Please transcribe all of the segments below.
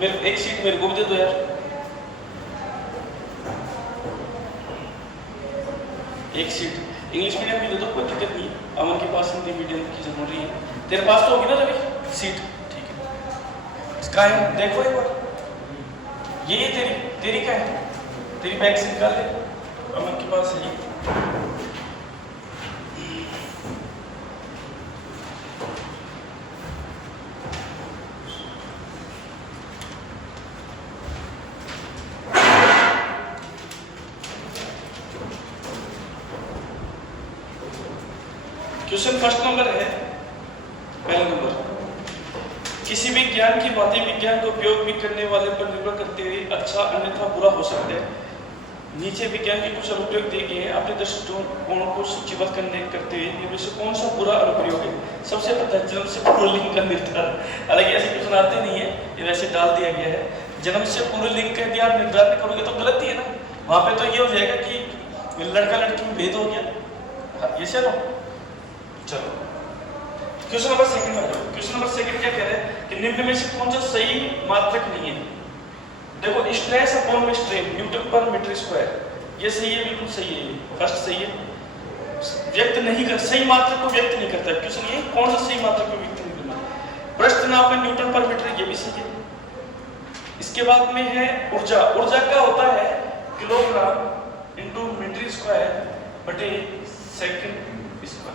मेरे एक सीट मेरे को भी दे दो यार, एक सीट इंग्लिश मीडियम की दे दो, कोई दिक्कत नहीं। अमन के पास हिंदी मीडियम की जरूरी है, तेरे पास तो होगी ना रवि सीट? ठीक है, इसका है देखो एक बार, ये तेरी क्या है, तेरी बैग से निकाल ले, अमन के पास है ये। क्वेश्चन फर्स्ट नंबर है, पहला नंबर, किसी भी ज्ञान की बातें विज्ञान का उपयोग भी करने वाले पर निर्भर करते हुए अच्छा अन्यथा बुरा हो सकता है। नीचे विज्ञान के कुछ अनुप्रयोग दिए गए हैं, अपने दृष्टिकोणों को सूचीबद्ध करते हुए इनमें से कौन सा बुरा अनुप्रयोग है? सबसे पहला, जन्म से पूर्व लिंग का निर्धारण। हालांकि ऐसे क्वेश्चन आते नहीं है, ये वैसे डाल दिया गया है। जन्म से पूर्व लिंग का यदि आप निर्धारण करोगे तो गलत ही है ना, वहां पे तो ये हो जाएगा कि लड़का लड़की में भेद हो गया, ये चलो चलो। क्वेश्चन नंबर सेकंड में जाओ। क्वेश्चन नंबर सेकंड क्या कह रहे हैं कि निम्न में से कौन सा सही मात्रक नहीं है? देखो, स्ट्रेस अपॉन में स्ट्रेन न्यूटन पर मीटर स्क्वायर, ये सही है, बिल्कुल सही है, फर्स्ट सही है। व्यक्त नहीं कर, सही मात्रक को व्यक्त नहीं करता। क्वेश्चन ये कौन सा सही मात्रक को व्यक्त नहीं करना? प्रश्न नाम में न्यूटन पर मीटर, ये भी सही है। इसके बाद में है ऊर्जा। ऊर्जा का होता है किलोग्राम इंटू मीटर स्क्वायर बटे सेकंड स्क्वायर।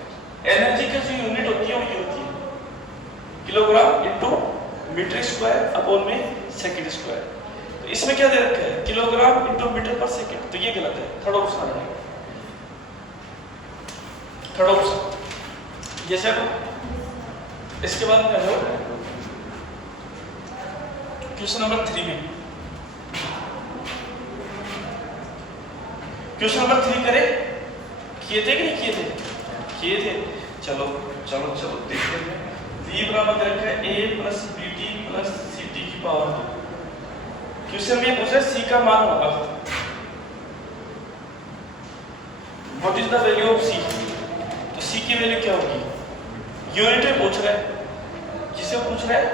एनर्जी की जो यूनिट होती है वो ये होती है kilogram into metre square upon में सेकंड स्क्वायर। तो इसमें क्या दे रखा है? Kilogram into metre per second, तो ये गलत है, थर्ड ऑप्शन आ जाएगा, थर्ड ऑप्शन ये सर। इसके बाद में जो क्वेश्चन नंबर 3 में, क्वेश्चन नंबर 3 करे, किए थे कि नहीं किए थे? किए थे। चलो चलो चलो देखते हैं। v बराबर दे रखा है a plus bt plus ct की पावर 2। क्वेश्चन में पूछा c का मान होगा, what is the value of c? तो c की वैल्यू क्या होगी? यूनिट में पूछ रहा है, किसे पूछ रहा है?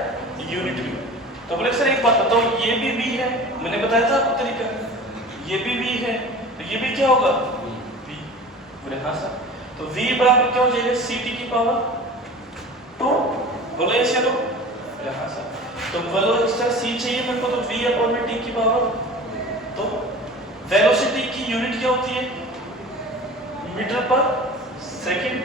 यूनिट में। तो बोले सर एक बात बताओ, ये भी v है, मैंने बताया था आपको तरीका, ये भी v है, तो ये भी क्या होगा? v। बोले हाँ सर, तो v बराबर क्या हो जाएगा? ct की पावर 2। बोले ऐसे तो हाँ सर, तो वेलोसिटी c चाहिए मेरे को, तो v अपॉन में t की पावर। तो वेलोसिटी की यूनिट क्या होती है? मीटर पर सेकंड,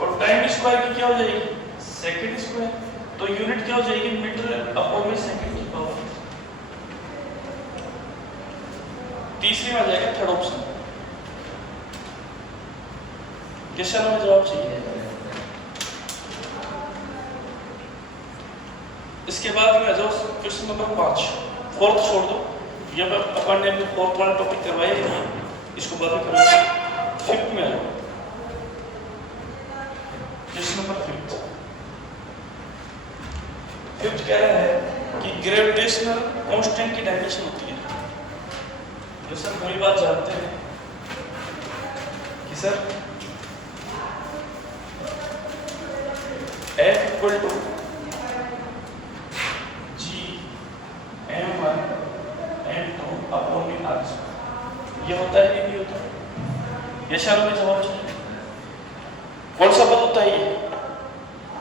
और टाइम स्क्वायर की क्या हो जाएगी? Second square. तो यूनिट क्या हो जाएगी? मीटर अपॉन में सेकंड की पावर। तीसरी में आ जाएगा थर्ड ऑप्शन। क्वेश्चन में जवाब चाहिए। इसके बाद में आ जाओ क्वेश्चन नंबर 5, फोर्थ छोड़ दो, ये अपन ने फोर्थ वाला टॉपिक करवाया ही नहीं, इसको बाद में करेंगे। फिफ्थ में आ जाओ, क्वेश्चन नंबर फिफ्थ कह रहा है कि ग्रेविटेशनल कांस्टेंट की डायमेंशन होती है। तो सर पूरी बात जानते हैं कि sir F equal to G m1 m2 upon में r स्क्वायर, ये होता है, ये भी होता है। ये शायद में जवाब चाहिए। कौन सा बल होता है ये?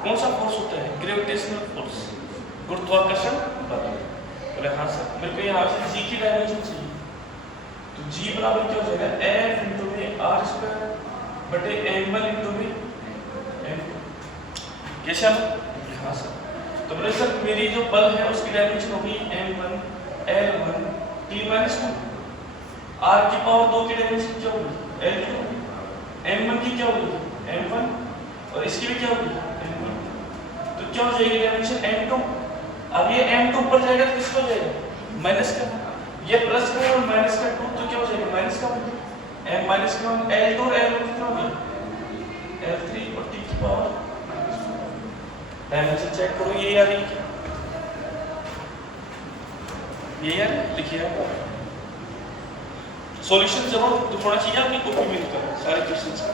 कौन सा फोर्स होता है? ग्रेविटेशनल फोर्स, गुरुत्वाकर्षण बल। बोले हाँ सर, मेरे को यहाँ से G की डायमेंशन चाहिए, तो G बराबर क्या हो जाएगा? F इंटू में r स्क्वायर बटे m1 इंटू में m2। ये सर हाँ सर, तो बोले सर मेरी जो बल है उसकी डायमेंशन होगी m1 l1 t minus 2। r की पावर 2 की डायमेंशन क्या होगी? l2। m1 की क्या होगी? m1, और इसकी भी क्या होगी? m1। तो क्या हो जाएगी डायमेंशन? m2। अब ये m2 ऊपर जाएगा तो किसको जाएगा? माइनस का, ये प्लस का और माइनस का 2, तो क्या हो जाएगा? माइनस का m माइनस का l2 और l1 कितना होगी? l3 और t की पावर। डायमेंशन चेक करो, ये आ रही है क्या? ये यार लिखिए, सॉल्यूशन जरूर होना चाहिए आपकी कॉपी में लिखा है सारे क्वेश्चंस का।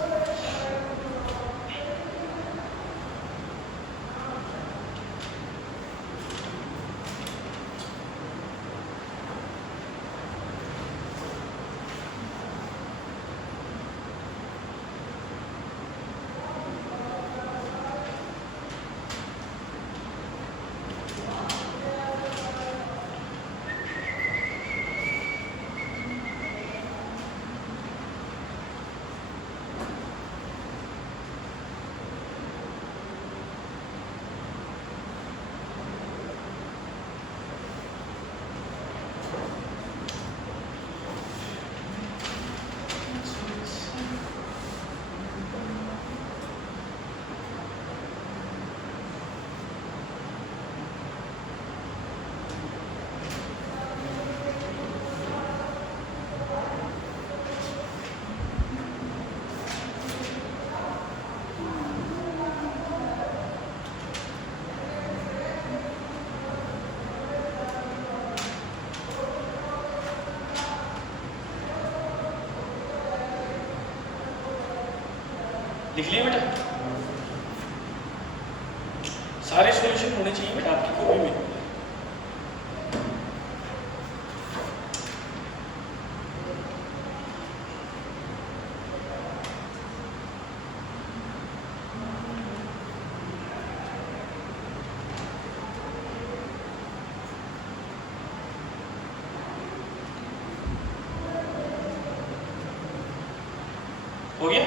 लिख लिया बेटा? सारे सॉल्यूशन होने चाहिए बेटा आपकी कॉपी में। हो गया?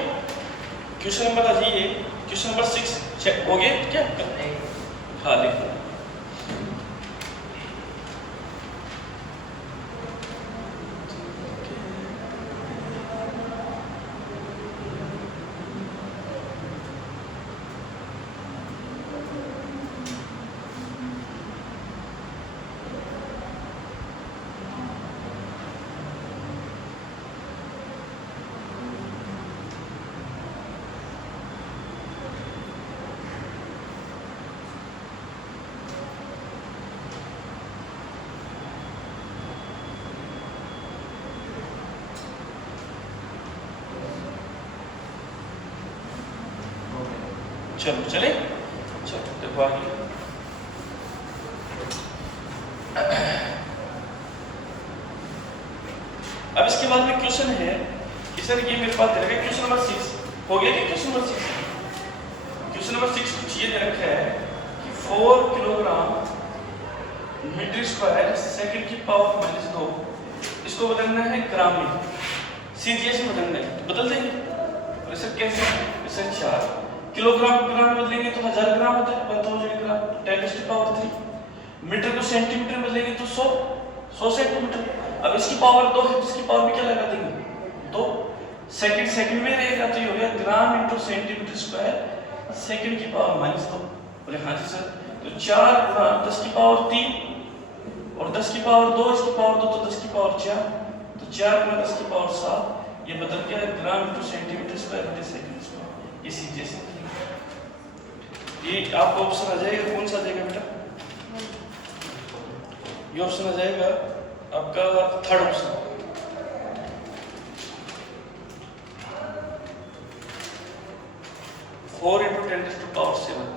क्वेश्चन नंबर आ जाइए, क्वेश्चन नंबर 6 चेक हो गया क्या? हाँ लिखो। चलो चले, चलो देखो आगे। अब इसके बाद में क्वेश्चन है कि सर ये मेरे पास दे रखा है क्वेश्चन नंबर 6 हो गया कि क्वेश्चन नंबर 6? क्वेश्चन नंबर 6 कुछ ये दे रखा है कि 4 किलोग्राम मीटर स्क्वायर सेकंड की पावर -2 इसको बदलना है ग्राम में, सीधे से बदलना है, बदल देंगे। और सर कैसे? सर 4 किलोग्राम ग्राम में बदलेंगे तो 1000 ग्राम होता है, 1000 ग्राम 10⁻3। मीटर को सेंटीमीटर में बदलेंगे तो 100 सेंटीमीटर। अब इसकी पावर 2 है, इसकी पावर में क्या लगा देंगे? 2 सेकंड में रहेगा तो ये हो गया gram into centimetre square second की पावर -2। बोले हाँ जी सर, तो 4 गुणा 10 की पावर 3 और 10 की पावर 2, इसकी पावर 2 तो 10 की पावर 4, तो 4 गुणा 10 की पावर 7, ये बदल गया gram into centimetre square into second square. ये सीधे से ये आपका ऑप्शन आ जाएगा, कौन सा आ जाएगा बेटा? ये ऑप्शन आ जाएगा आपका थर्ड ऑप्शन। Four into 10⁻7।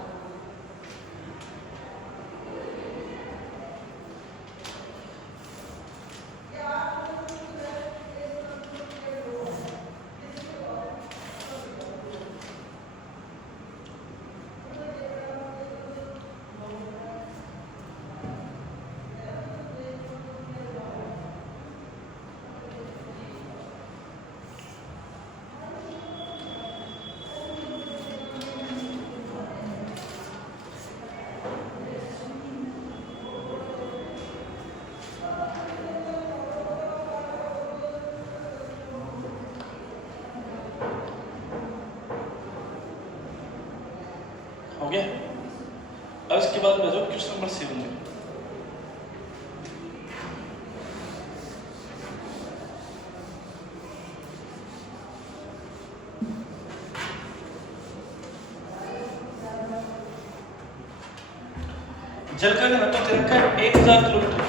हो गया? अब इसके बाद में जाओ क्वेश्चन नंबर 7 में। जल का घनत्व दे रखा है 1000 किलोमीटर।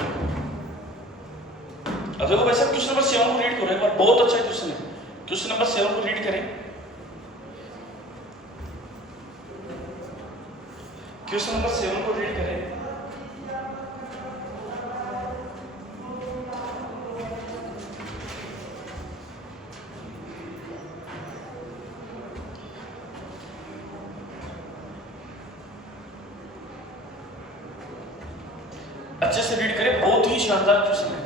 अब देखो भाई साहब क्वेश्चन नंबर 7 को रीड करो एक बार, बहुत अच्छा क्वेश्चन है। क्वेश्चन नंबर 7 को रीड करें। क्वेश्चन नंबर 7 को रीड करें। अच्छे से रीड करें, बहुत ही शानदार क्वेश्चन है।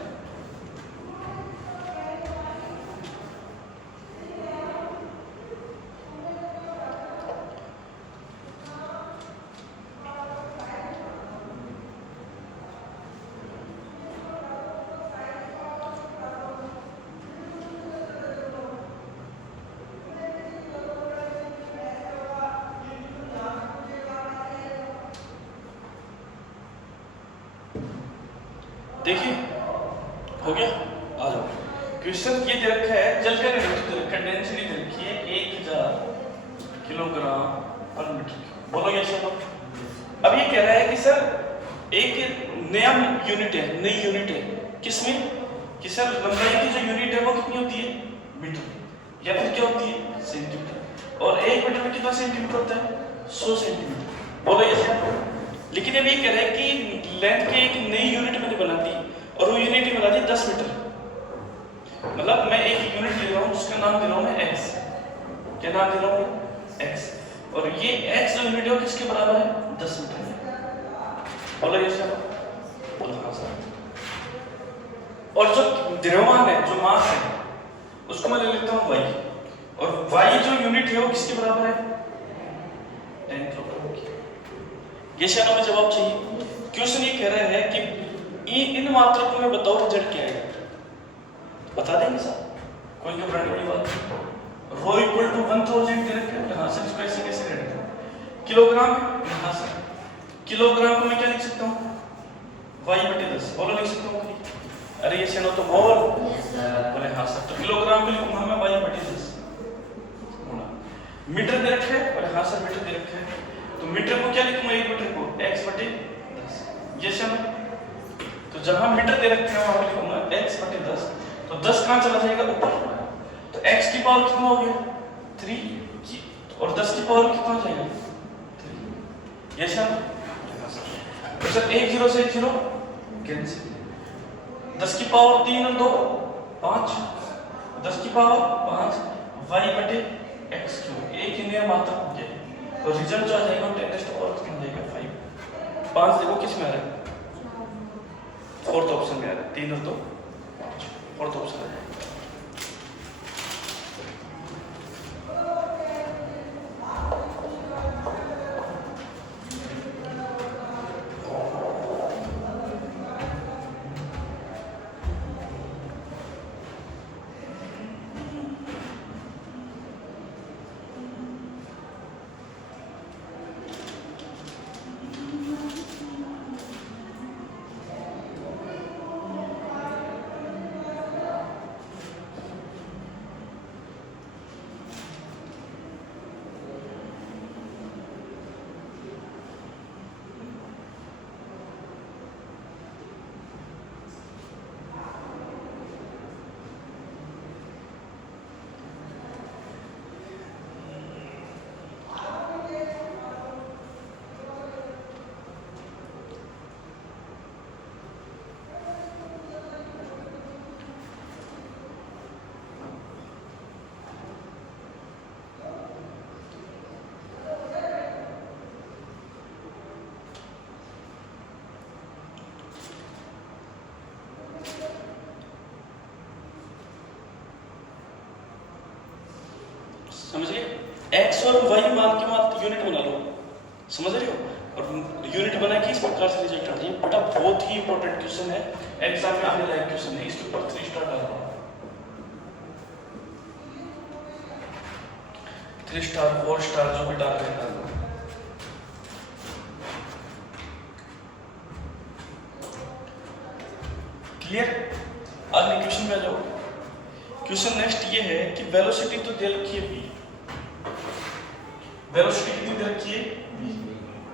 देखिए हो गया, आ जाओ। क्वेश्चन ये दे रखा है जल का घनत्व कंडेंसरी दे रखी है 1000 किलोग्राम पर मीटर। बोलो ये सब। अब ये कह रहा है कि सर एक नया यूनिट है, नई यूनिट है किसमें कि सर लंबाई की जो यूनिट है वो कितनी होती है? मीटर, या फिर क्या होती है? सेंटीमीटर। और 1 मीटर में कितना सेंटीमीटर होता है? 100 सेंटीमीटर। बोलो ये। लेकिन अब ये कह रहे हैं कि लेंथ की एक नई यूनिट मैंने बना दी और वो यूनिट बना दी 10 मीटर। मतलब मैं एक यूनिट ले रहा हूँ जिसका नाम दे रहा हूँ मैं x। क्या नाम दे रहा हूँ? x। और ये x जो यूनिट है किसके बराबर है? 10 मीटर। बोलो ये सर। बोलो हाँ सर। और जो द्रव्यमान है, जो मास है, उसको मैं ले लेता हूँ y। और y जो यूनिट है वो किसके बराबर है? 10 किलोग्राम की। ये शायद हमें जवाब चाहिए। क्वेश्चन ये कह रहा है कि इन मात्रा को मैं बताओ रिजल्ट क्या है। बता देंगे सर, कोई घबराने वाली बात नहीं। रो इक्वल टू 1000 दे रखे हैं। हाँ सर, इसको ऐसे कैसे करेंगे? किलोग्राम है। हाँ सर, किलोग्राम को मैं क्या लिख सकता हूँ? y/10। बोलो लिख सकता हूँ? अरे ये सुनो तो मोल। बोले हाँ सर, तो किलोग्राम को लिखूंगा मैं y/10। मीटर दे रखे हैं। बोले हाँ सर, मीटर दे रखे हैं, तो मीटर को क्या लिखूंगा? 1 मीटर को x/10। ये सुनो, तो जहां मीटर दे रखे हैं वहां लिखूंगा x/10। तो 10 कहां चला जाएगा? ऊपर। तो x की पावर कितना हो गया? 3। और 10 की पावर कितना हो जाएगा? 3। ये सर, तो सर 1 0 से 1 0 कैंसिल। 10 की पावर 3 और 2 5। 10 की पावर 5 y/x3। एक ही नया मात्रा हो गया। तो रिजल्ट जो आ जाएगा 10 टू पावर कितना जाएगा? 5। 5 देखो किस में आ रहा है? फोर्थ ऑप्शन में आ रहा है। 3 और 2 फोर्थ ऑप्शन है। समझ गए? x और y मान के मात्र यूनिट बना लो। समझ रहे हो? और यूनिट बना के इस प्रकार से रिजल्ट आ जाए। बेटा बहुत ही इंपॉर्टेंट क्वेश्चन है, एग्जाम में आने लायक क्वेश्चन है। इसके ऊपर 3 स्टार डाल रहा हूं। 3 स्टार 4 स्टार जो भी डाल रहे हैं। क्लियर? अगले क्वेश्चन में आ जाओ। क्वेश्चन नेक्स्ट ये है कि वेलोसिटी तो दे रखी है v। वेलोसिटी कितनी दे रखी है?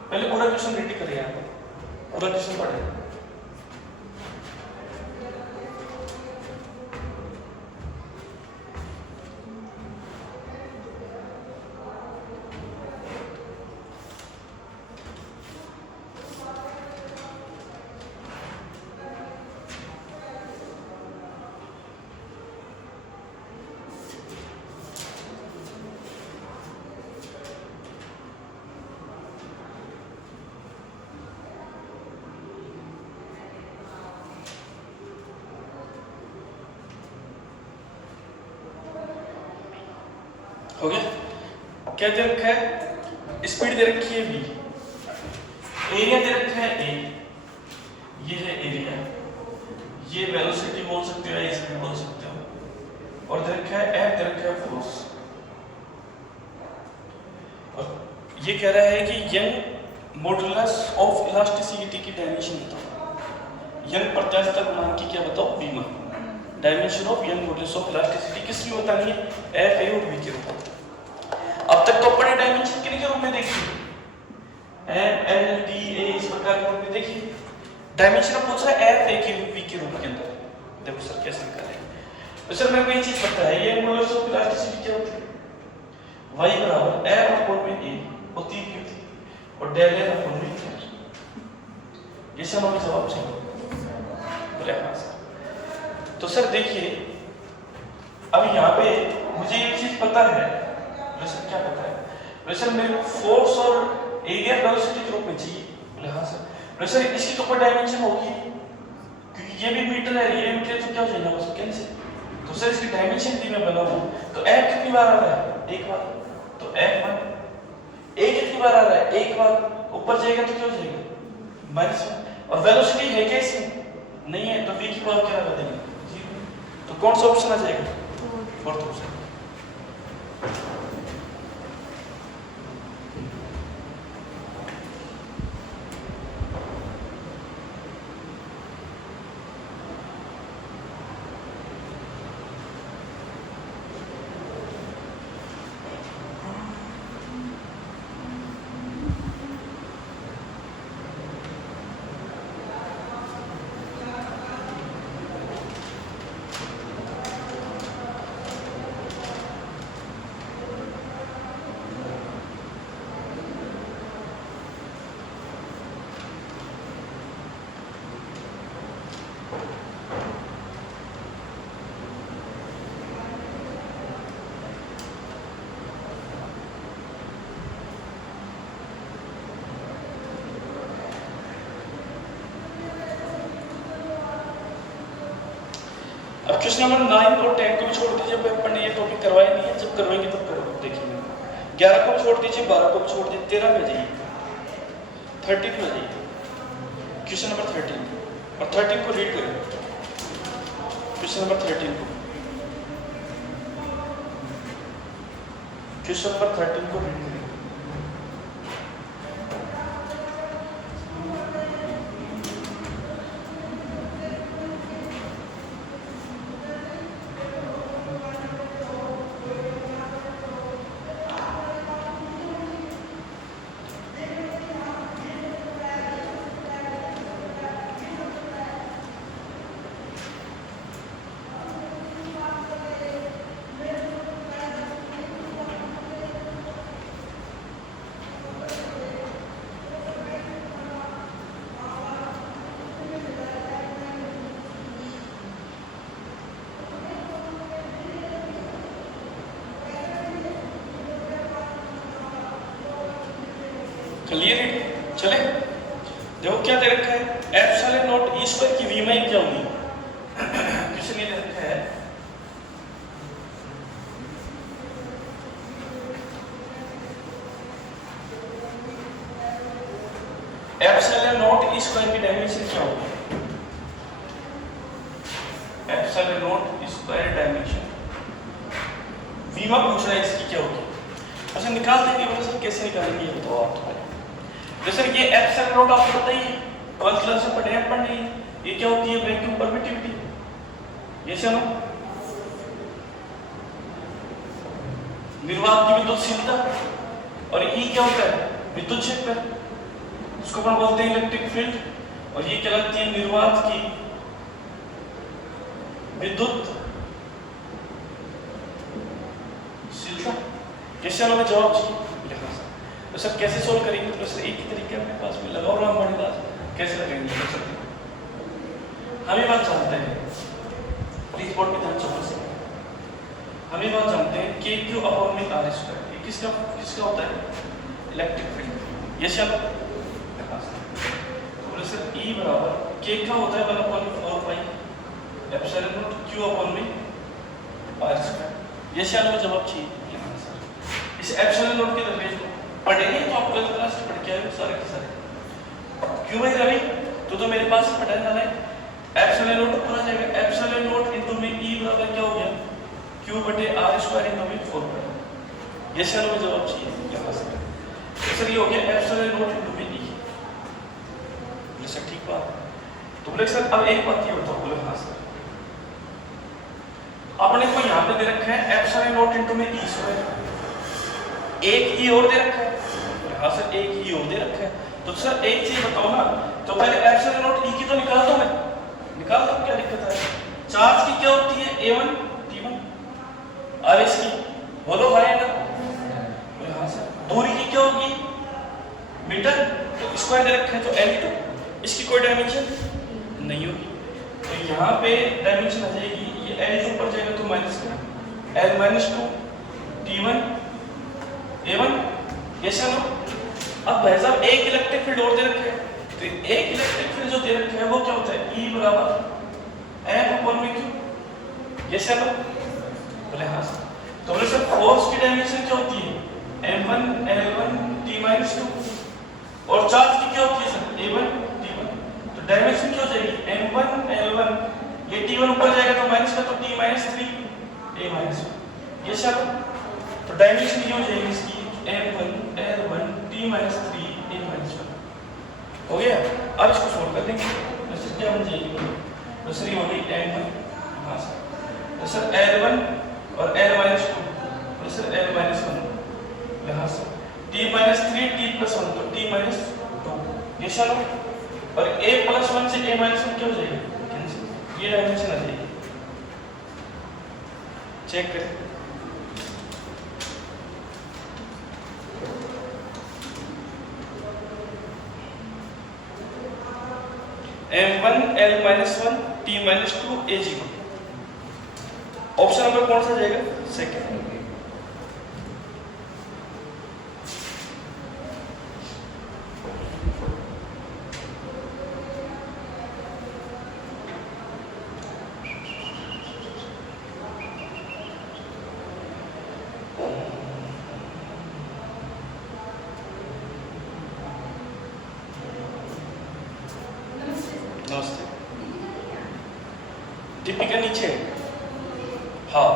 पहले पूरा क्वेश्चन रीड करिए, आप पूरा क्वेश्चन पढ़े। हो गया? क्या दे रखा है? स्पीड दे रखी है v, एरिया दे रखा है a, ये है एरिया, ये वेलोसिटी बोल सकते हो या स्पीड बोल सकते हो, और दे रखा है f, दे रखा है फोर्स। और ये कह रहा है कि यंग मॉडुलस ऑफ इलास्टिसिटी की डायमेंशन बताओ। यंग प्रत्यास्थता गुणांक की क्या बताओ? बीमा। Dimension of young modulus of elasticity किस में बतानी है? एफ, ए और बी के रूप में। अब तक तो अपने डायमेंशन किन के रूप में देखिए, एम, एल, डी, ए, इस प्रकार के रूप में देखिए। डायमेंशन पूछ रहा है एफ, ए के रूप, बी के रूप के अंदर। देखो सर कैसे निकालेंगे। तो सर मेरे को ये चीज पता है, यंग मॉडुलस ऑफ इलास्टिसिटी क्या होती है? y बराबर f अपॉन में a होती है थी और डेल n अपॉन में क्या, ये सब हमें जवाब चाहिए। बोले हाँ सर। तो सर देखिए अब यहाँ पे मुझे एक चीज पता है, बोले सर क्या पता है, बोले सर मेरे को फोर्स और एरिया वेलोसिटी के रूप में चाहिए। बोले हाँ सर। बोले सर इसकी तो कोई डायमेंशन होगी क्योंकि ये भी मीटर है ये भी मीटर, तो क्या हो जाएगा बस कैंसिल। तो सर इसकी डायमेंशन दी मैं बना हूं तो f कितनी बार आ रहा है, एक बार, तो f1 a कितनी बार आ रहा है, एक बार, ऊपर जाएगा तो क्या हो जाएगा -1, और वेलोसिटी है क्या इसमें नहीं है, तो v की पावर क्या लगा देंगे 0। तो कौन सा ऑप्शन आ जाएगा, फोर्थ ऑप्शन। अब क्वेश्चन नंबर 9 और 10 को भी छोड़ दीजिए, अपन ने ये टॉपिक करवाया नहीं है, जब करवाएंगे तब करो देखेंगे। 11 को भी छोड़ दीजिए, 12 को भी छोड़ दीजिए, 13 में जाइए, 13 में जाइए, क्वेश्चन नंबर 13 और 13 को रीड करें, क्वेश्चन नंबर 13 को, क्वेश्चन नंबर 13 को रीड करें। क्लियर है, चले देखो क्या दे रखा है, एप्सिलॉन नॉट ई स्क्वायर की वी में क्या होगी, क्वेश्चन ये दे रखा है एप्सिलॉन नॉट ई स्क्वायर की डायमेंशन क्या होगी, epsilon naught E square dimension वी में पूछ रहा है इसकी क्या होगी। अच्छा निकाल देंगे, बोले सर कैसे निकालेंगे ये तो आप तो जैसे ये एप्सिलॉन नॉट आपको पता ही है, 1 क्लास में पढ़े हैं पढ़नी है, ये क्या होती है वैक्यूम परमिटिविटी, ये चलो निर्वात की विद्युतशीलता, और ई क्या होता है विद्युत क्षेत्र, उसको अपन बोलते हैं इलेक्ट्रिक फील्ड, और ये क्या लगती है निर्वात की विद्युतशीलता। कैसे हमें जवाब चाहिए, तो सर कैसे सोल्व करेंगे, तो सर एक ही तरीका अपने पास में लगाओ राम हमारे पास, कैसे लगाएंगे तो सर हम ये बात जानते हैं, प्लीज बोर्ड पे ध्यान चलो से, हम ये बात जानते हैं के क्यू अपॉन में आर स्क्वायर, ये किसका होता है इलेक्ट्रिक फील्ड, ये चलो तो बोले सर ई बराबर के का होता है 1/4 pi epsilon not Q upon में आर स्क्वायर, ये चलो में जवाब चाहिए। इस एप्सिलॉन नॉट के दरमियान पढ़ेंगे तो आप 12th क्लास पढ़ के आए सारे के सारे, क्यों भाई रवि तो मेरे पास पढ़ने वाला है, एप्सिलॉन नॉट ऊपर आ जाएगा, एप्सिलॉन नॉट इनटू में ई बराबर क्या हो गया q बटे r स्क्वायर इनटू में 4 पाई, ये चलो में जवाब चाहिए यहां से। सर ये हो गया एप्सिलॉन नॉट इनटू में ई, बोले सर ठीक बात, तो बोले सर अब एक बात ये बताओ, बोले हां सर आपने को यहां पे दे रखा है एप्सिलॉन नॉट इनटू में ई स्क्वायर, एक ई और दे रखा है, हाँ सर एक ई और दे रखा है, तो सर एक चीज बताओ ना, तो पहले एप्सिलॉन नॉट ई की तो निकाल दो, मैं निकाल दो, क्या दिक्कत है, चार्ज की क्या होती है a1 t1 और इसकी बोलो भाई ना दे रखा है तो L2, इसकी कोई डायमेंशन नहीं होगी, तो यहाँ पे डायमेंशन आ जाएगी, ये L2 ऊपर जाएगा तो माइनस का L माइनस 2 T1 A1, ये चलो। अब भाई साहब एक इलेक्ट्रिक फील्ड और दे रखा है, तो एक इलेक्ट्रिक फील्ड जो दे रखा है वो क्या होता है, E बराबर F upon में Q, ये चलो बोले हाँ सर। तो बोले सर फोर्स की डायमेंशन क्या होती है, M1 L1 T minus 2, और चार्ज की क्या होती है सर, A1 T1, तो डायमेंशन क्या हो जाएगी, M1 L1, ये T1 ऊपर जाएगा तो माइनस का, तो T minus 3 A minus 1, ये चलो। तो डायमेंशन क्या हो जाएगी इसकी, M1 L1 T minus 3 A minus 1, हो गया। अब इसको सोल्व कर देंगे, तो सर क्या बन जाएगी, तो सर ये हो गई M1, हाँ सर, तो सर L1 और L minus 2, तो सर L minus 1 यहाँ से T minus 3 T plus 1, तो T minus 2, ये चलो। और A plus 1 से A minus 1 क्या हो जाएगा, कैंसिल, ये डायमेंशन आ जाएगी, चेक करें। M1 L minus 1 T minus 2 A0, option number कौन सा जाएगा, सेकंड। नमस्ते, दीपिका नीचे, हाँ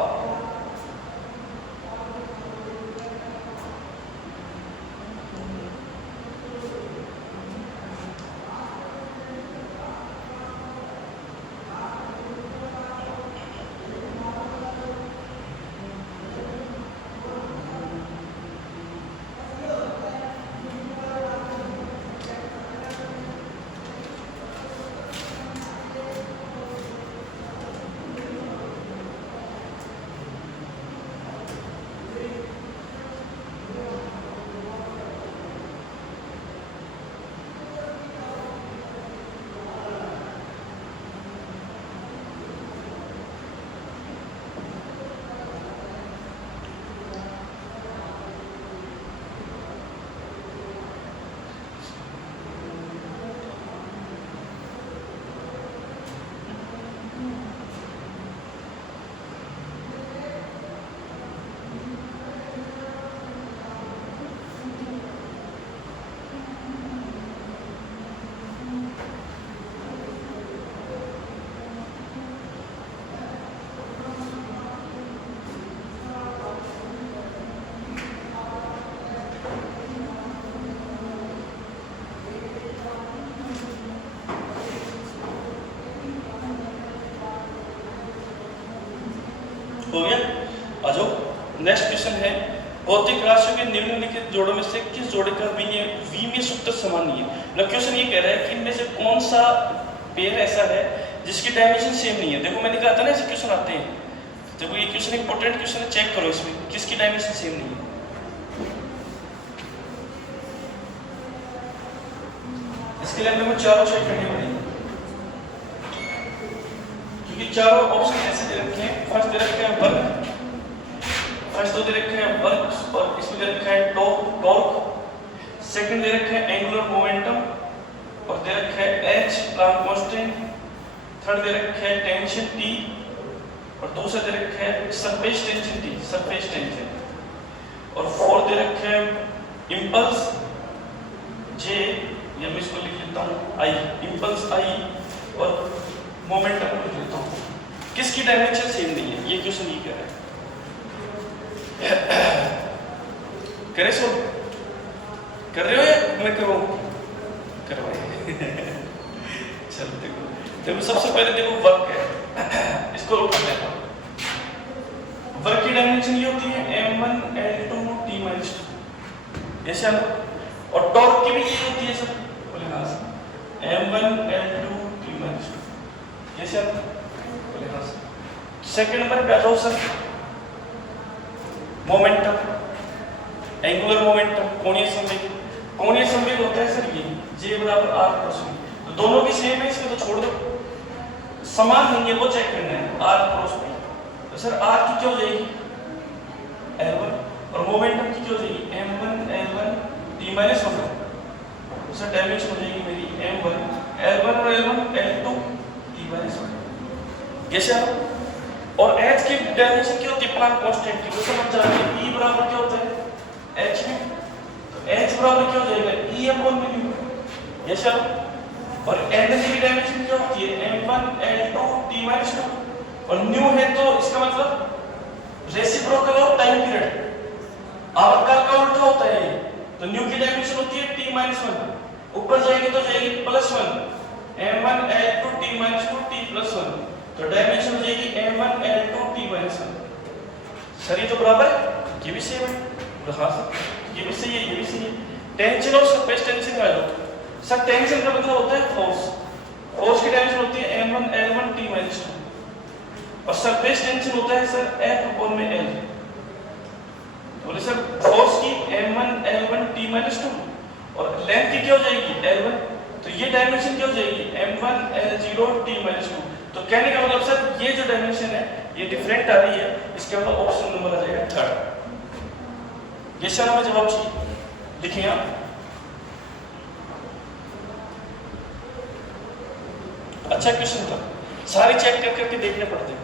हो गया। आ जाओ, नेक्स्ट क्वेश्चन है, भौतिक राशियों के निम्नलिखित जोड़ों में से किस जोड़े का विमीय सूत्र समान नहीं है। मतलब क्वेश्चन ये कह रहा है कि इनमें से कौन सा पेयर ऐसा है जिसकी डायमेंशन सेम नहीं है। देखो मैंने कहा था ना ऐसे क्वेश्चन आते हैं, देखो ये क्वेश्चन इंपॉर्टेंट क्वेश्चन है, चेक करो इसमें किसकी डायमेंशन सेम नहीं है। इसके लिए हमें चारों चेक करनी पड़ेगी, क्योंकि चारों ऑप्शन ऐसे दे रखे हैं। फर्स्ट दे रखे हैं वर्क, फर्स्ट तो दे रखे हैं वर्क और इसमें दे रखा है टॉर्क। सेकंड दे रखे हैं एंगुलर मोमेंटम और दे रखा है एच प्लांक कांस्टेंट। थर्ड दे रखा है टेंशन टी और दूसरा दे रखा है surface tension T, surface tension. और फोर्थ दे रखा है इंपल्स जे, या मैं इसको लिख लेता हूँ आई, इंपल्स आई, और मोमेंटम को लिख लेता हूँ। किसकी डायमेंशन सेम नहीं है, ये क्वेश्चन ये कह रहा है। करे सो कर रहे हो या मैं करवाऊँ, करवाइए। चलो देखो सबसे पहले देखो वर्क है, इसको रोक लेता हूँ। वर्क की डायमेंशन ये होती है m1 l2 t minus 2, ऐसे और टॉर्क की भी ये होती है सर, बोले हाँ sir, m1 l2 t minus 2, ऐसे बोले हाँ सर। सेकंड नंबर पे आ जाओ सर, मोमेंटम, एंगुलर मोमेंटम, कोणीय संवेग। कोणीय संवेग होता है सर ये जे बराबर आर क्रॉस बी, तो दोनों की सेम है, इसमें तो छोड़ दो, समान नहीं है वो चेक करना है, आर क्रॉस बी। तो सर आर की क्या हो जाएगी L1 और मोमेंटम की क्या हो जाएगी M1 L1 T माइनस 1। तो सर डायमेंशन हो जाएगी मेरी M1 L1 और L1 L2 T माइनस 1। ये सर और H की डायमेंशन क्या होती है प्लांक कांस्टेंट की, वो समझ जाओगे E बराबर क्या होता है H में, तो H बराबर क्या हो जाएगा E अपॉन म्यू। ये सर और एनर्जी की डायमेंशन क्या होती है M1 L2 T माइनस 2 और न्यू है तो इसका मतलब रेसिप्रोकल और टाइम पीरियड आवर्तकाल का उल्टा होता है ये, तो न्यू की डायमेंशन होती है T माइनस 1, ऊपर जाएगी तो जाएगी plus 1 M1 L2 T minus 2 T plus 1, तो डायमेंशन हो जाएगी M1 L2 T minus 1। Sir ये तो बराबर है, ये भी सेम है, हाँ सर ये भी सही है, ये भी सही है। टेंशन और सरफेस टेंशन का लो सर, टेंशन का मतलब होता है फोर्स, फोर्स की डायमेंशन होती है M1 L1 T माइनस 2 और सरफेस टेंशन होता है सर F अपॉन में L। बोले सर फोर्स की M1 L1 T माइनस 2 और लेंथ की क्या हो जाएगी L1, तो ये डायमेंशन क्या हो जाएगी M1 L0 T माइनस 2। तो कहने का मतलब सर ये जो डायमेंशन है ये डिफरेंट आ रही है, इसके मतलब ऑप्शन नंबर आ जाएगा थर्ड। ये सर हमें जवाब चाहिए, लिखिए आप। अच्छा क्वेश्चन था, सारे चेक कर करके देखने पड़ते हैं।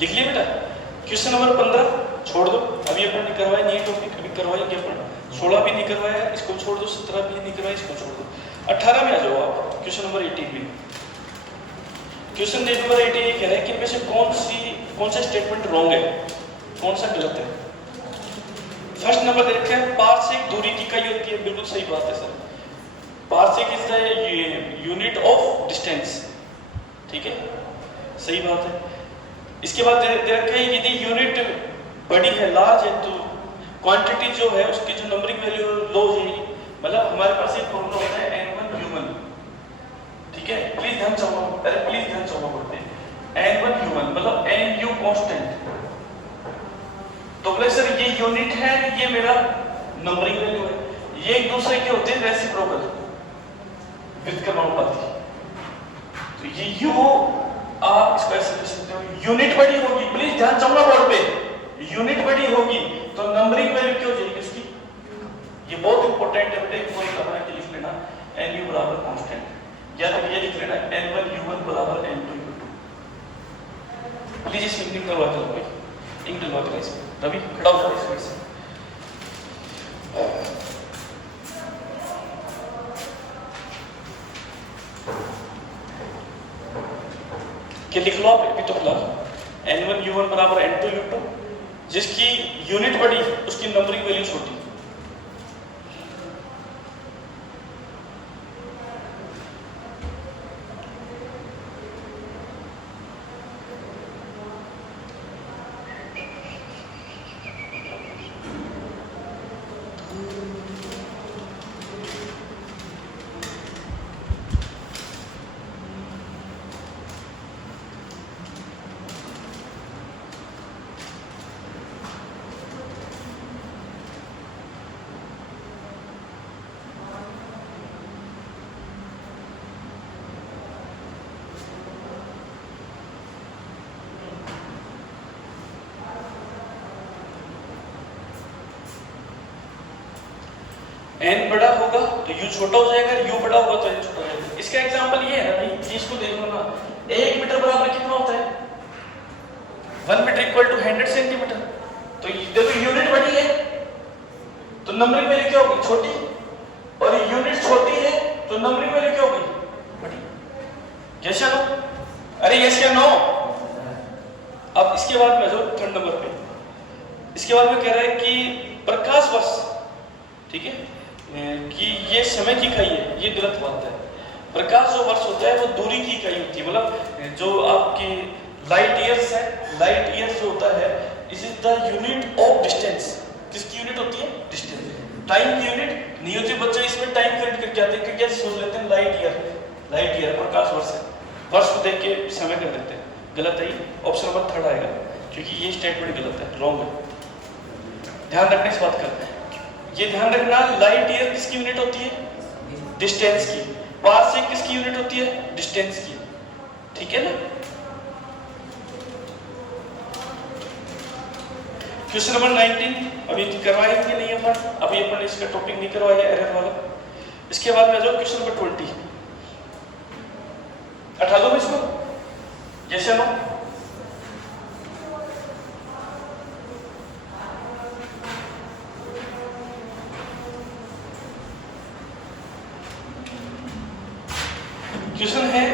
लिख लिया बेटा। क्वेश्चन नंबर 15 छोड़ दो, अभी अपन ने करवाया नहीं टॉपिक, अभी करवाएंगे अपन। 16 भी नहीं करवाया, इसको छोड़ दो। 17 भी नहीं करवाया, इसको छोड़ दो। 18 में आ जाओ आप, क्वेश्चन नंबर 18 में। क्वेश्चन नंबर 18 ये कह रहा है कि इनमें से कौन सा स्टेटमेंट रॉन्ग है, कौन सा गलत है। फर्स्ट नंबर दे रखा है पार्सेक दूरी की इकाई होती है, बिल्कुल सही बात है sir. Parsec is the unit of distance, ठीक है, सही बात है। इसके बाद दे रखा है यदि यूनिट बड़ी है, लार्ज है, तो क्वांटिटी जो है उसकी जो नंबरिंग वैल्यू लो हो जाएगी। मतलब हमारे पास एक फॉर्मूला होता है n1 u1, ठीक है, प्लीज ध्यान चाहो, पहले प्लीज ध्यान चाहो बोलते हैं n1 u1 मतलब nu कांस्टेंट। तो बोले सर ये यूनिट है, ये मेरा नंबरिंग वैल्यू है, ये एक दूसरे के होते हैं रेसिप्रोकल, व्युत्क्रमानुपाती। तो ये u आप इसको ऐसे लिख सकते हो, यूनिट बड़ी होगी, प्लीज ध्यान चाहूंगा बोर्ड पे, यूनिट बड़ी होगी तो नंबरिंग वैल्यू क्या हो जाएगी उसकी, ये बहुत इंपॉर्टेंट है बेटा, पॉइंट बना के लिख लेना nu बराबर कांस्टेंट, या तो ये लिख लेना n1 u1 बराबर n2 u2। प्लीज इस लिखने करवा दो कोई, इंक डलवा दो इसमें, रवि खड़ा हो जाओ इस साइड से। क्या लिख लो आप अभी तो फिलहाल n1 u1 बराबर n2 u2। जिसकी यूनिट बड़ी उसकी नंबरिंग वैल्यू छोटी। n बड़ा होगा तो u छोटा हो जाएगा, u बड़ा होगा तो n छोटा हो जाएगा। इसका एग्जांपल ये है ना भाई, इसको देख लो ना, 1 मीटर बराबर कितना होता है? 1 मीटर इक्वल टू 100 सेंटीमीटर। तो देखो यूनिट बड़ी है तो नंबरिंग वैल्यू क्या होगी? छोटी, और यूनिट छोटी है तो नंबरिंग वैल्यू क्या होगी? बड़ी। यस या नो? अरे यस या नो? अब इसके बाद में जाओ थर्ड नंबर पे। इसके बाद में कह रहा है कि प्रकाश वर्ष, ठीक है, कि ये समय की इकाई है, ये गलत बात है। प्रकाश जो वर्ष होता है वो दूरी की इकाई होती है, मतलब जो आपकी लाइट ईयर्स है, लाइट ईयर्स जो होता है it is the unit of distance. किसकी यूनिट होती है? डिस्टेंस। टाइम की यूनिट नहीं होती, बच्चे इसमें टाइम क्रेडिट करके आते हैं, क्या सोच लेते हैं लाइट ईयर, लाइट ईयर प्रकाश वर्ष है, वर्ष को देख के समय कर देते हैं। गलत है, ऑप्शन नंबर थर्ड आएगा, क्योंकि ये स्टेटमेंट गलत है, रॉन्ग है। ध्यान रखना इस बात का, ये ध्यान रखना, लाइट ईयर किसकी यूनिट होती है? डिस्टेंस की। पारसेक किसकी यूनिट होती है? डिस्टेंस की। ठीक है ना? क्वेश्चन नंबर 19 अभी करवाए कि नहीं अपन, अभी अपन इसका टॉपिक नहीं करवाया एरर वाला। इसके बाद में आ जाओ क्वेश्चन नंबर 20। 18 में इसको यस या नो? क्वेश्चन है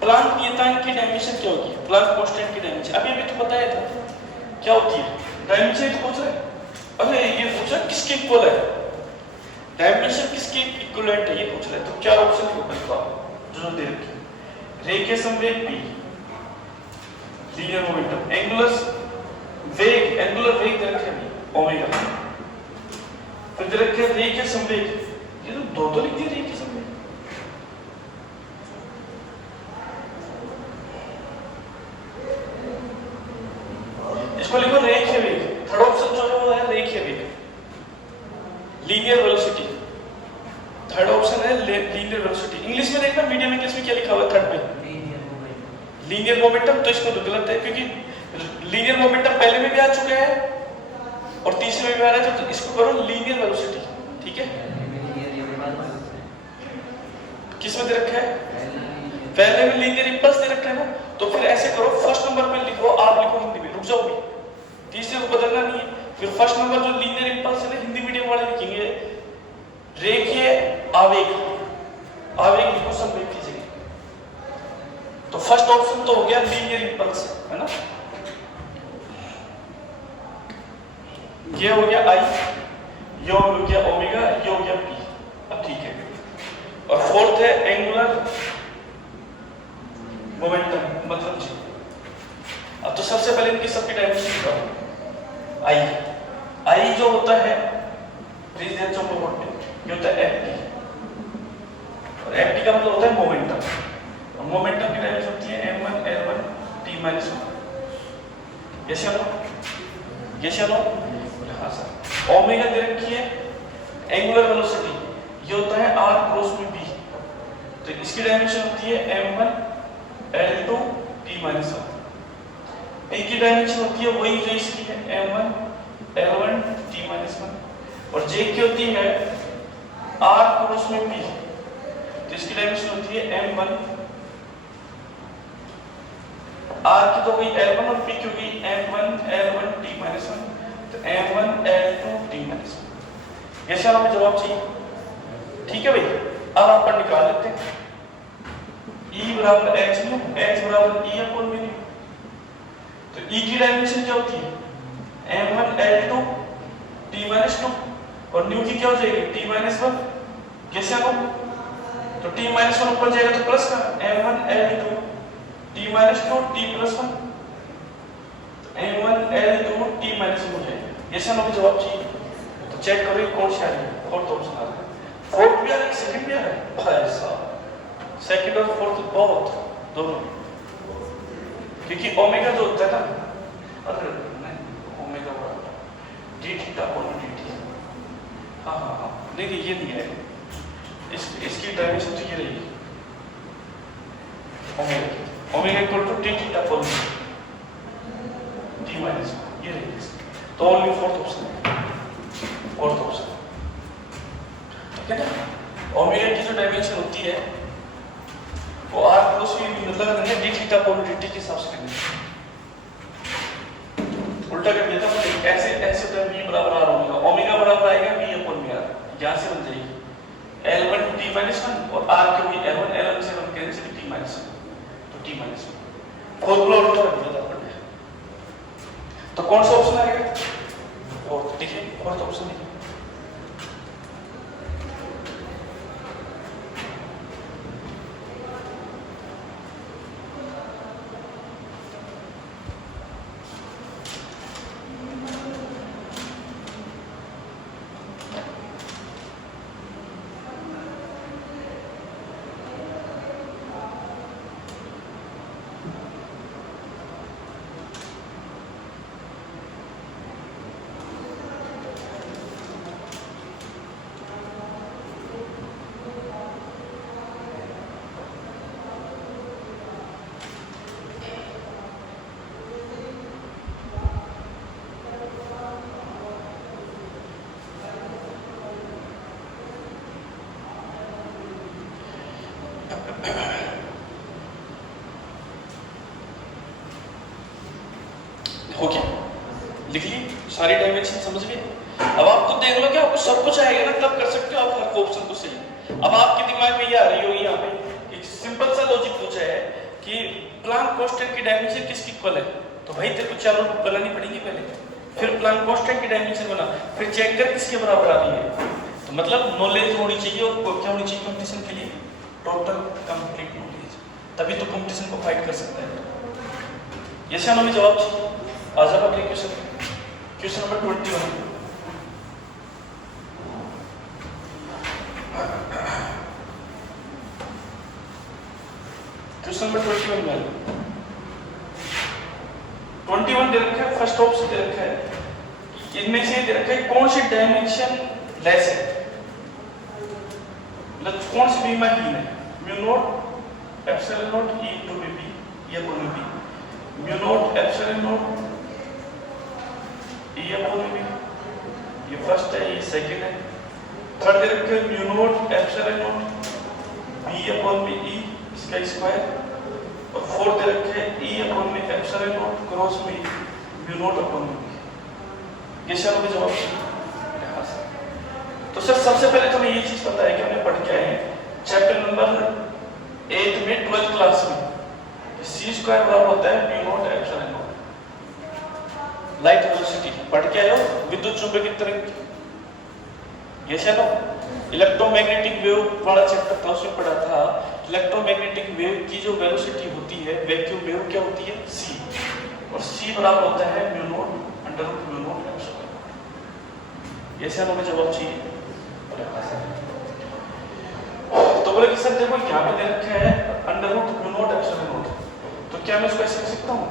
प्लांट नियतांक की डायमेंशन क्या होगी? प्लांट कांस्टेंट की डायमेंशन अभी तो बताया था क्या होती है। डायमेंशन तो पूछ रहे, अरे ये पूछ रहा किसके इक्वल है, डायमेंशन किसके इक्विवेलेंट है ये पूछ रहे। तो क्या ऑप्शन लिखो जो दे रखी, रेखीय संवेग p, लीनियर मोमेंटम, एंगुलर वेग, एंगुलर वेग दे रखे हैं ओमेगा, फिर दे रखे रेखीय संवेग, ये तो दो लिख दिए रेखीय संवेग। इसको लिखो रेखीय वेग, थर्ड ऑप्शन जो है वो है रेखीय वेग, लीनियर वेलोसिटी। थर्ड ऑप्शन है लीनियर वेलोसिटी। इंग्लिश में देखना, मीडियम इंग्लिश में क्या लिखा हुआ है थर्ड पे? Linear momentum. तो इसको तो गलत है, क्योंकि लीनियर मोमेंटम पहले में भी आ चुका है और तीसरे में भी आ रहा है, तो इसको करो लीनियर वेलोसिटी। ठीक है, किस में दे रखा है? पहले में लीनियर इंपल्स दे रखा है ना, तो फिर ऐसे करो, फर्स्ट नंबर पे लिखो, आप लिखो हिंदी में, रुक जाओ भी, तीसरे को बदलना नहीं है। फिर फर्स्ट नंबर जो लीनियर इंपल्स है ना, हिंदी मीडियम वाले लिखेंगे रेखीय आवेग, आवेग लिखो संवेग की जगह। तो फर्स्ट ऑप्शन तो हो गया लीनियर इंपल्स, है ना, ये हो गया आई, ये हो गया ओमेगा, ये हो गया पी। अब ठीक है, और फोर्थ है एंगुलर मोमेंटम, मतलब जी। अब तो सबसे पहले इनकी सबकी डायमेंशन निकालो। आई जो होता है प्लीज ध्यान से नोट, ये होता है एफटी, और एफटी का मतलब होता है मोमेंटम, और मोमेंटम की डायमेंशन होती है m1 l1 t-1। यस या नो? यस या नो? हाँ सर। ओमेगा दे रखी है एंगुलर वेलोसिटी, ये होता है r क्रॉस में b, तो इसकी डायमेंशन होती है m1 l2 t-1। इनकी डायमेंशन होती है वही जो इसकी है m1 l1 t-1, और j की होती है r क्रॉस में p, तो इसकी डायमेंशन होती है m1, r की तो गई l1 और p की गई m1 l1 t-1, तो m1 l2 t-1। ये सर हमें जवाब चाहिए। ठीक है भाई, अब आप पर निकाल लेते हैं E बराबर h में, h बराबर E अपॉन में। तो E की डायमेंशन क्या होती है? m1 l2 t-2 और न्यू की क्या हो जाएगी t-1 कैसे आना तो t-1 ऊपर जाएगा तो प्लस का m1 l2 t-2 t+1 m1 l2 t-1 हो जाएगा ऐसा ना जवाब चाहिए तो चेक करो कौन सी आ रही है फोर्थ ऑप्शन आ रहा है फोर्थ भी आ रहा है सेकंड भी आ रहा है भाई साहब सेकंड और फोर्थ बहुत दोनों क्योंकि ओमेगा जो होता है ना अरे नहीं ओमेगा बराबर D theta upon D T हाँ नहीं ये नहीं है इसकी डायमेंशन तो ये रहेगी omega equal to d theta upon d minus ये रहेगी तो ओनली फोर्थ ऑप्शन ठीक है ना ओमेगा की जो डायमेंशन होती है वो r प्लस v मतलब नहीं है d थीटा अपॉन dt के हिसाब से करनी उल्टा कर दिया था ऐसे तो v बराबर r होगा ओमेगा बराबर आएगा v अपॉन v r यहां से बन जाएगी l1 t-1 और r क्योंकि l1 से बन कैंसिल t-1 तो t-1 फॉर्मूला उल्टा कर दिया था तो कौन सा ऑप्शन आएगा और देखिए फोर्थ ऑप्शन है हो गया लिख ली सारी डायमेंशन समझ गए अब आपको देख लो कि आपको सब कुछ आएगा ना तब कर सकते हो आप हर ऑप्शन को सही अब आपके दिमाग में ये आ रही होगी यहाँ पे एक सिंपल सा लॉजिक पूछा है कि प्लांक कांस्टेंट की डायमेंशन किसकी इक्वल है तो भाई तेरे को चारों बनानी पड़ेगी पहले फिर प्लांक कांस्टेंट की डायमेंशन बना फिर चेक कर किसके बराबर आ रही है तो मतलब नॉलेज होनी चाहिए और क्या होनी चाहिए कंपटीशन के लिए टोटल कंप्लीट नॉलेज तभी तो कंपटीशन को फाइट कर सकता है ये से हमें जवाब चाहिए आज अब अगले क्वेश्चन नंबर 21 क्वेश्चन नंबर 21 में 21 दे रखा है फर्स्ट ऑप्शन दे रखा है इनमें से दे रखा है कौन सी डायमेंशन लेस है मतलब कौन सी बीमाहीन है mu naught epsilon naught e to b ये बोलूं b mu naught epsilon naught e upon b ये फर्स्ट है ये सेकंड है थर्ड दे रखा है mu naught epsilon naught b upon b e इसका स्क्वायर और फोर्थ दे रखे है e upon b epsilon naught cross b mu naught upon b ये सब का जवाब तो सर सबसे पहले तो हमें ये चीज पता है कि हमने पढ़ के आए हैं चैप्टर नंबर 8 में 12th क्लास में c स्क्वायर बराबर होता है mu naught epsilon not light velocity पढ़ के आए हो विद्युत चुंबकीय तरंग ये चलो इलेक्ट्रोमैग्नेटिक वेव वाला चैप्टर था उसमें पढ़ा था इलेक्ट्रोमैग्नेटिक वेव की जो वेलोसिटी होती है वैक्यूम वेव क्या होती है c और c बराबर होता है mu naught under root mu naught epsilon ये से हमें जवाब चाहिए तो बोले कि सर देखो यहाँ पे दे रखा है under root mu naught epsilon naught तो क्या मैं इसको ऐसे लिख सकता हूँ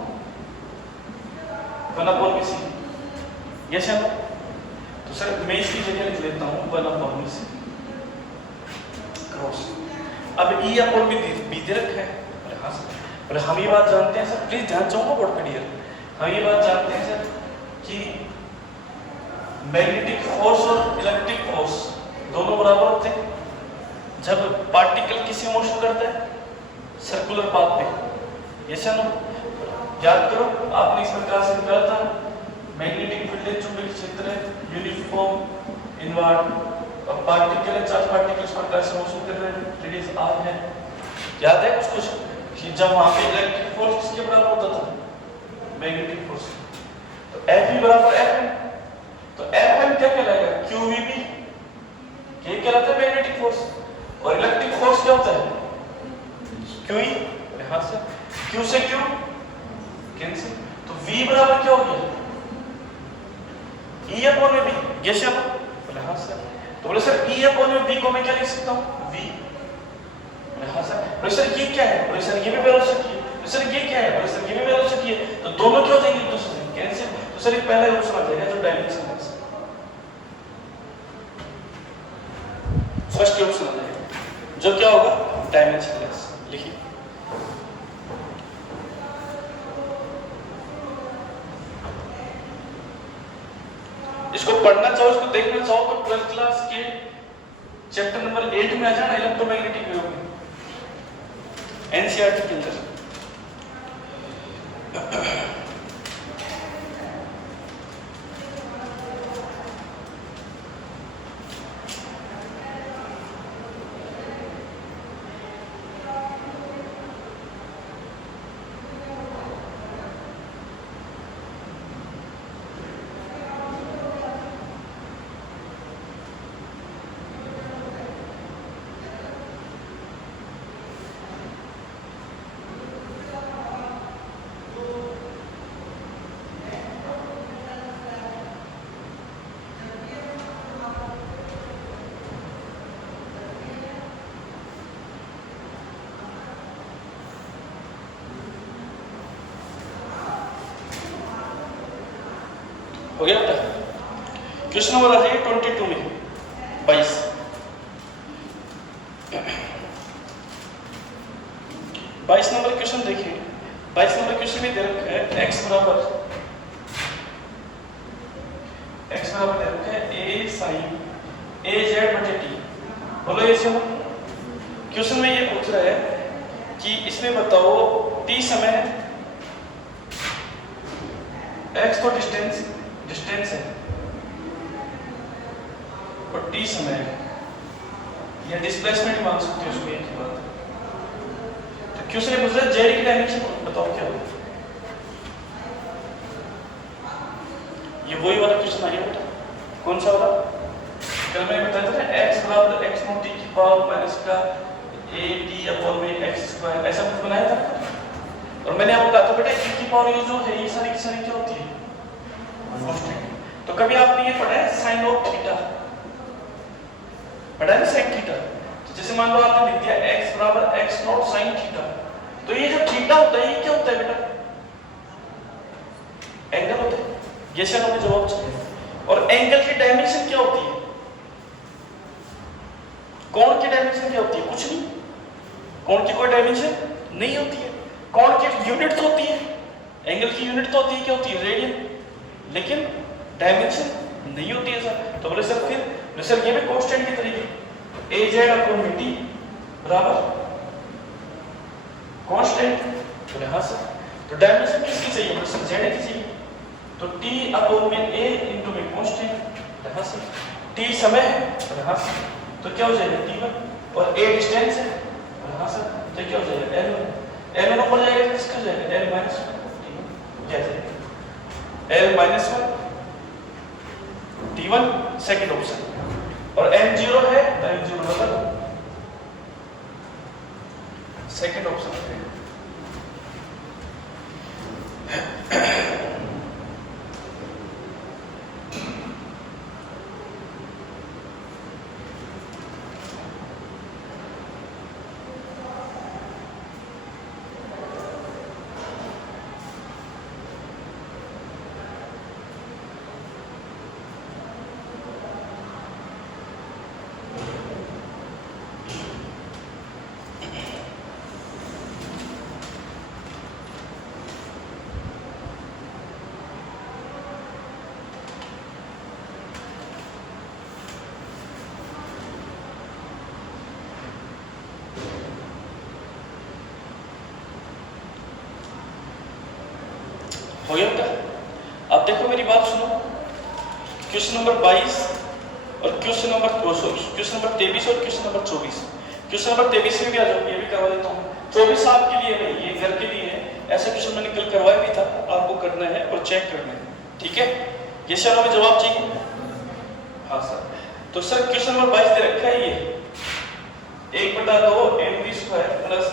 1 अपॉन b c ये से तो सर मैं इसकी जगह लिख लेता हूँ 1 अपॉन b c क्रॉस अब e अपॉन b दे रखा है बोले हाँ सर बोले हम ये बात जानते हैं सर प्लीज ध्यान चाहूंगा बोर्ड पे डियर हम ये बात जानते हैं सर कि मैग्नेटिक फोर्स और इलेक्ट्रिक फोर्स दोनों बराबर होते हैं जब पार्टिकल किसी मोशन करता है सर्कुलर पाथ पे ये सर याद करो आपने इस प्रकार से निकाला था मैग्नेटिक फील्ड चुंबकीय क्षेत्र यूनिफॉर्म इनवर्ट और पार्टिकल चार्ज पार्टिकल इस प्रकार से मोशन कर रहे हैं रेडियस r है याद है कुछ कि जब वहां पे इलेक्ट्रिक फोर्स किसके बराबर होता था मैग्नेटिक फोर्स तो एफ बी बराबर एफ एन, तो एफ एन क्या कहलाएगा, क्यू वी बी, ये कहलाता है मैग्नेटिक फोर्स, और इलेक्ट्रिक फोर्स क्या होता है, क्यू ई, यहां से क्यू से क्यू कैंसिल, तो v बराबर क्या हो गया, E अपॉन में b, ये चलो बोले हाँ सर, तो बोले सर E अपॉन में b को मैं क्या लिख सकता हूँ, v, बोले हाँ सर, बोले सर ये क्या है, बोले सर ये भी वेलोसिटी है, बोले सर ये क्या है, बोले सर ये भी वेलोसिटी है, तो दोनों क्या हो जाएंगे एक दूसरे से कैंसिल, तो सर एक पहला रूल समझ जाएगा जो डायमेंशन है, फर्स्ट रूल समझ जाएगा जो क्या होगा डायमेंशनलेस, लिखिए इसको पढ़ना चाहो, इसको देखना चाहो तो 12th क्लास के चैप्टर नंबर 8 में आ जाना, इलेक्ट्रोमैग्नेटिक वेव में, एनसीईआरटी के अंदर। हो गया बेटा, क्वेश्चन नंबर आ जाइए 22 में 22 नंबर क्वेश्चन देखिए, 22 नंबर क्वेश्चन में दे रखा है x बराबर दे रखा है a sin a z बटे t, बोलो ये सुनो, क्वेश्चन में ये पूछ रहा है कि इसमें बताओ t समय x तो डिस्टेंस है और t समय है, या डिस्प्लेसमेंट मान सकते हो उसको, एक बात। तो क्वेश्चन ये पूछ रहा है z की डायमेंशन बताओ क्या होगा, ये वही वाला क्वेश्चन आ गया बेटा, कौन सा वाला, कल मैंने बताया था ना x बराबर x नॉट t की पावर माइनस का a t अपॉन में x स्क्वायर, ऐसा कुछ बनाया था, और मैंने आपको कहा था बेटा e की पावर ये जो है ये सारी की सारी क्या होती है, तो कभी आपने ये पढ़ा है साइन ऑफ थीटा, पढ़ा है ना साइन थीटा, तो जैसे मान लो आपने लिख दिया x बराबर x नॉट साइन थीटा, तो ये जो थीटा होता है ये क्या होता है बेटा, एंगल होता है, ये चलो में जवाब चाहिए, और एंगल की डायमेंशन क्या होती है, कोण की डायमेंशन क्या होती है, कुछ नहीं, कोण की कोई डायमेंशन नहीं होती है, कोण की यूनिट तो होती है, एंगल की यूनिट तो होती है, क्या होती है, रेडियन, लेकिन डायमेंशन नहीं होती है सर, तो बोले सर फिर सर ये भी कांस्टेंट की तरीके a z अपॉन में t बराबर कांस्टेंट, बोले हाँ सर, तो डायमेंशन किसकी चाहिए, बोले सर z की चाहिए, तो t अपॉन में a इनटू में कांस्टेंट, हाँ सर, t समय है, बोले हाँ सर, तो क्या हो जाएगा t1, और a डिस्टेंस है, बोले हाँ सर, तो क्या हो जाएगा l1 ऊपर जाएगा, किसका जाएगा l माइनस 1, क्या जाएगा l-1 t1 सेकंड ऑप्शन, और m0 है तो m0 बराबर सेकंड ऑप्शन है। हो गया बेटा, अब देखो मेरी बात सुनो, क्वेश्चन नंबर 22 और क्वेश्चन नंबर 23 और क्वेश्चन नंबर 24, क्वेश्चन नंबर 23 में भी आ जाओ, ये भी करवा देता हूँ, 24 आपके लिए नहीं, ये घर के लिए है, ऐसा क्वेश्चन मैंने कल करवाया भी था, आपको करना है और चेक करना है, ठीक है, ये सर हमें जवाब चाहिए। हाँ सर, तो सर क्वेश्चन नंबर 22 दे रखा है ये 1/2 mv स्क्वायर प्लस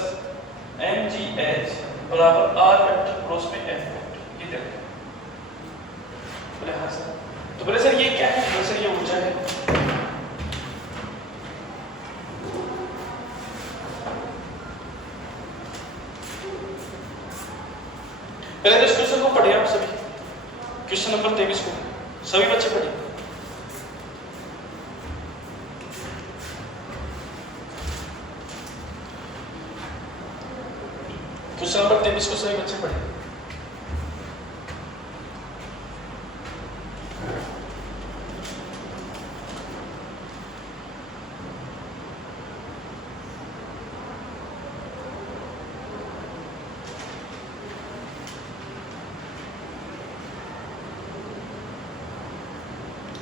mgh बराबर r वेक्टर क्रॉस में f वेक्टर, ये दे रखा है। बोले हाँ सर, तो बोले सर ये क्या है? बोले सर ये ऊर्जा है। पहले तो इस क्वेश्चन को पढ़े आप सभी, क्वेश्चन नंबर 23 को सभी बच्चे पढ़े। क्वेश्चन नंबर 23 को सभी बच्चे पढ़े।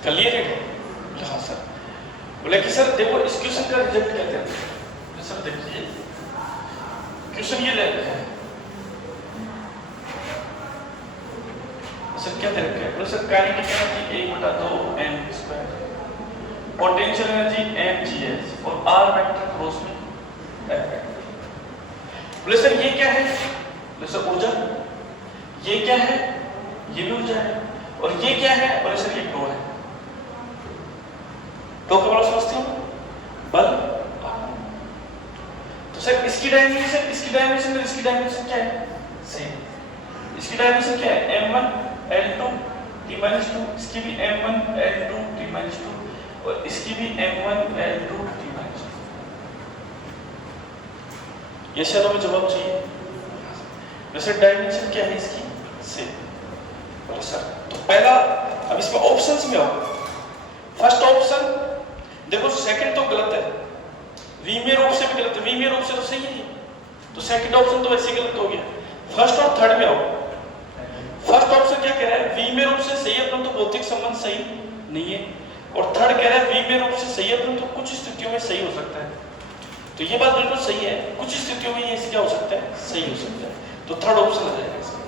कर लिए रे? हाँ सर। बोले कि सर देखो इस क्वेश्चन का रिजल्ट क्या देते हैं। सर देखिए क्वेश्चन ये ले रखा है सर, क्या दे रखा है? बोले sir kinetic energy 1/2 m square, potential energy mgh और r वेक्टर क्रॉस में f वेक्टर। बोले सर ये क्या है? बोले सर ऊर्जा। ये क्या है? ये भी ऊर्जा है। और ये क्या है? बोले सर ये ड्रो है। तो क्या बोला समझते हो? बल। तो सर इसकी डायमेंशन और इसकी डायमेंशन क्या है? सेम। इसकी डायमेंशन क्या है? m1 l2 t-2, इसकी भी m1 l2 t-2 और इसकी भी m1 l2 t-2। ये सर हमें जवाब चाहिए। वैसे डायमेंशन क्या है इसकी? सेम। बोले सर तो पहला, अब इसमें ऑप्शंस में आओ। फर्स्ट ऑप्शन देखो, सेकंड तो गलत है, विमीय रूप से भी गलत है, विमीय रूप से तो सही है, तो सेकंड ऑप्शन तो वैसे ही गलत हो गया। फर्स्ट और थर्ड में आओ। फर्स्ट ऑप्शन क्या कह रहा है? विमीय रूप से सही है परंतु भौतिक संबंध सही नहीं है, और थर्ड कह रहा है विमीय रूप से सही है परंतु कुछ स्थितियों में सही हो सकता है। तो ये बात बिल्कुल सही है, कुछ स्थितियों में ये क्या हो सकता है? सही हो सकता है। तो थर्ड ऑप्शन आ जाएगा इसका।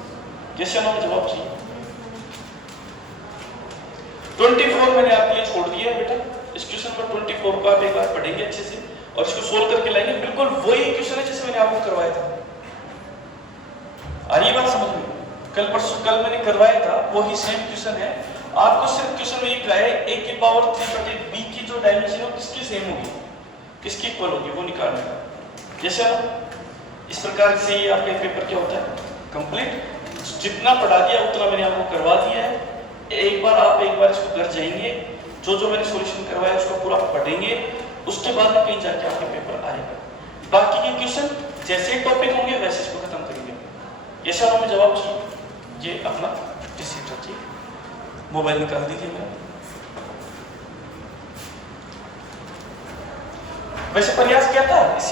जैसे हमें जवाब चाहिए। 24 मैंने आपके लिए छोड़ दिया है बेटा। इस क्वेश्चन नंबर 24 को आप एक बार पढ़ेंगे अच्छे से और इसको सोल्व करके लाएंगे। बिल्कुल वही क्वेश्चन है जैसे मैंने आपको करवाया था। आ रही बात समझ में? कल मैंने करवाया था वही सेम क्वेश्चन है। आपको सिर्फ क्वेश्चन में ये कहा है a की पावर 3/b की जो डायमेंशन है किसकी सेम होगी, किसकी इक्वल होगी, वो निकालना है। जैसे इस प्रकार से ये आपके पेपर क्या होता है? कंप्लीट। जितना पढ़ा दिया उतना मैंने आपको करवा दिया है। एक बार इसको घर जाएंगे, जो मैंने सॉल्यूशन करवाया उसको पूरा पढ़ेंगे, उसके बाद में कहीं जाके आपके पेपर आएगा। बाकी के क्वेश्चन जैसे टॉपिक होंगे वैसे इसको खत्म करेंगे। ये सब हमें जवाब चाहिए। ये अपना रिसीट रखिए, मोबाइल निकाल दीजिए मेरा। वैसे प्रयास क्या था?